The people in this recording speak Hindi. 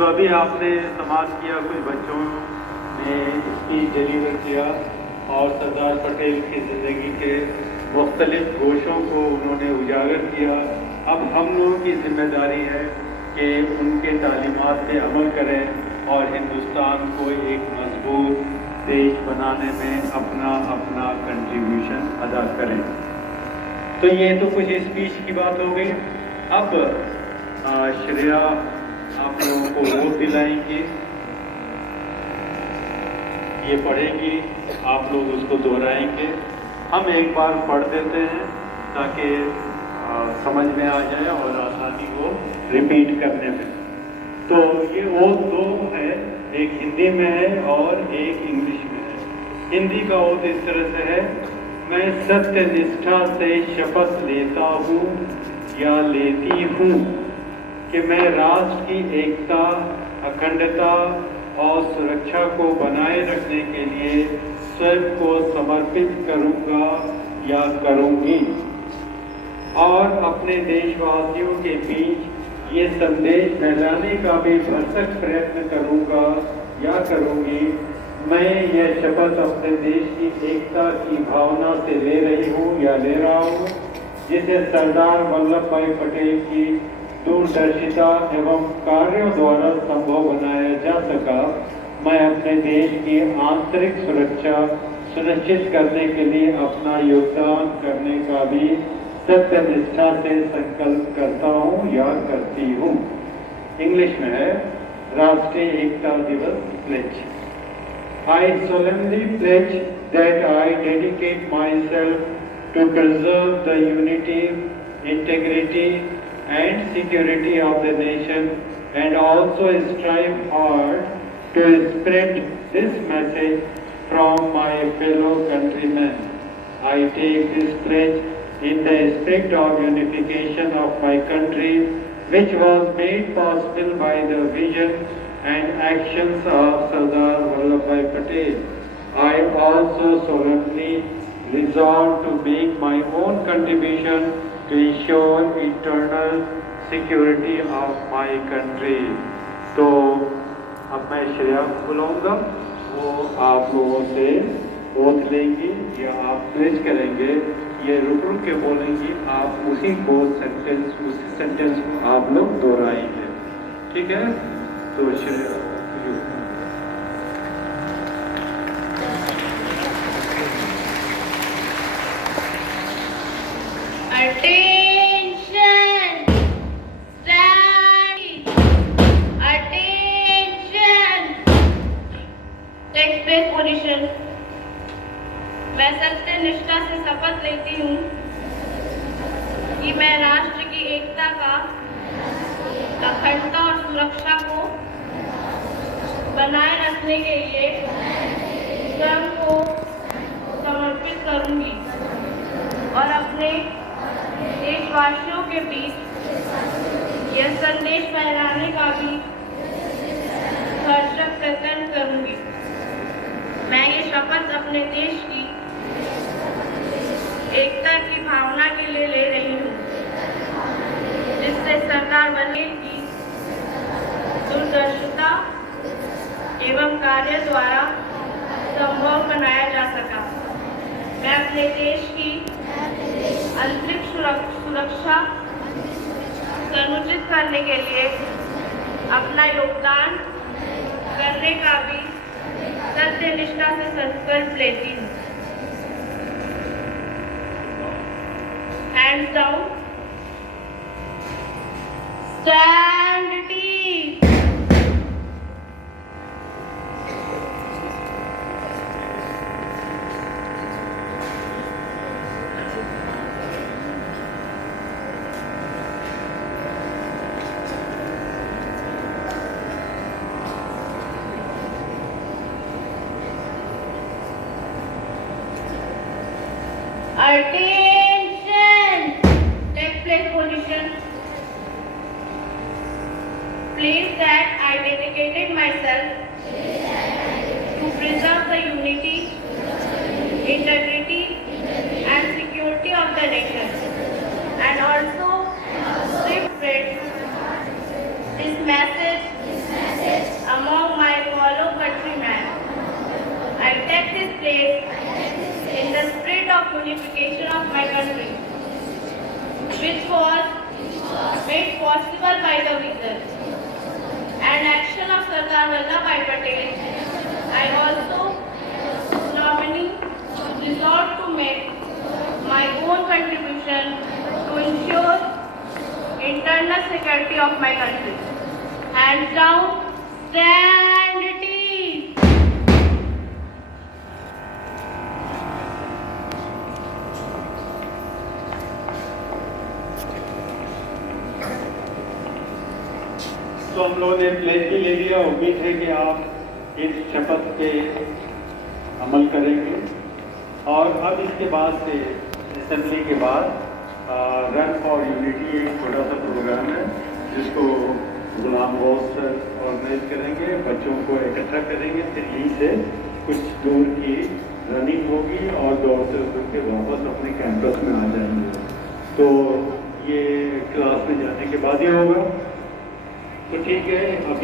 तो अभी आपने समाप्त किया, कुछ बच्चों ने इसकी डिलीवर किया और सरदार पटेल की ज़िंदगी के मुख्तलिफ गोशों को उन्होंने उजागर किया। अब हम लोगों की जिम्मेदारी है कि उनके तालीमात पे अमल करें और हिंदुस्तान को एक मजबूत देश बनाने में अपना अपना कंट्रीब्यूशन अदा करें। तो ये तो कुछ स्पीच की बात हो गई। अब श्रेया आप लोगों को वोट दिलाएंगी, ये पढ़ेगी, आप लोग उसको दोहराएंगे। हम एक बार पढ़ देते हैं ताकि समझ में आ जाए और आसानी हो रिपीट करने में। तो ये वो दो है, एक हिंदी में है और एक इंग्लिश में है। हिंदी का ओथ इस तरह से है, मैं सत्य निष्ठा से शपथ लेता हूँ या लेती हूँ कि मैं राष्ट्र की एकता, अखंडता और सुरक्षा को बनाए रखने के लिए स्वयं को समर्पित करूँगा या करूँगी और अपने देशवासियों के बीच ये संदेश फैलाने का भी भरसक प्रयत्न करूँगा या करूँगी। मैं यह शपथ अपने देश की एकता की भावना से ले रही हूँ या ले रहा हूँ, जिसे सरदार वल्लभ भाई पटेल की दूरदर्शिता एवं कार्यों द्वारा संभव बनाया जा सका। मैं अपने देश की आंतरिक सुरक्षा सुनिश्चित करने के लिए अपना योगदान करने का भी सत्य निष्ठा से संकल्प करता हूँ या करती हूँ। इंग्लिश में है, राष्ट्रीय एकता दिवस pledge. I solemnly pledge that I dedicate myself to preserve the unity, integrity and security of the nation and also strive hard to spread this message from my fellow countrymen. I take this pledge in the spirit of unification of my country, which was made possible by the vision and actions of Sardar Vallabhbhai Patel. I also solemnly resolve to make my own contribution to ensure eternal security of my country. तो अब मैं श्रेया बुलाऊंगा, वो आप लोगों से ओथ लेंगी या आप प्लेज करेंगे, ये रुक रुक के बोलेंगी, आप उसी सेंटेंस को आप लोग दोहराएंगे, ठीक है? तो श्रेया मैं सत्य निष्ठा से शपथ लेती हूँ कि मैं राष्ट्र की एकता का, अखंडता और सुरक्षा को बनाए रखने के लिए स्वयं को समर्पित करूंगी और अपने देशवासियों के बीच यह संदेश फैलाने का भी भरसक प्रयत्न करूंगी। मैं ये शपथ अपने देश की एकता की भावना के लिए ले रही हूँ, जिससे सरदार पटेल की दूरदर्शिता एवं कार्य द्वारा संभव बनाया जा सका। मैं अपने देश की आंतरिक सुरक्षा सुनिश्चित करने के लिए अपना योगदान करने का भी सत्य निष्ठा से संकल्प लेती हूँ। Hands down. Stand deep. Attention! Take place position. Place that I dedicated myself to preserve the unity, integrity and security of the nation and also spread this message unification of my country, which was made possible by the vision and action of Sardar Vallabhbhai Patel. I also solemnly resolve to make my own contribution to ensure internal security of my country. Hands down, stand team. तो हम लोगों ने प्लेज भी ले लिया। उम्मीद है कि आप इस शपथ पे अमल करेंगे। और अब इसके बाद से असेंबली के बाद रन फॉर यूनिटी एक छोटा सा प्रोग्राम है जिसको गुलाम गौस सर ऑर्गेनाइज करेंगे। बच्चों को इकट्ठा करेंगे, फिर यहीं से कुछ दूर की रनिंग होगी और दौड़ से उतर के वापस अपने कैंपस में आ जाएंगे। तो ये क्लास में जाने के बाद ही होगा। तो ठीक है, अभी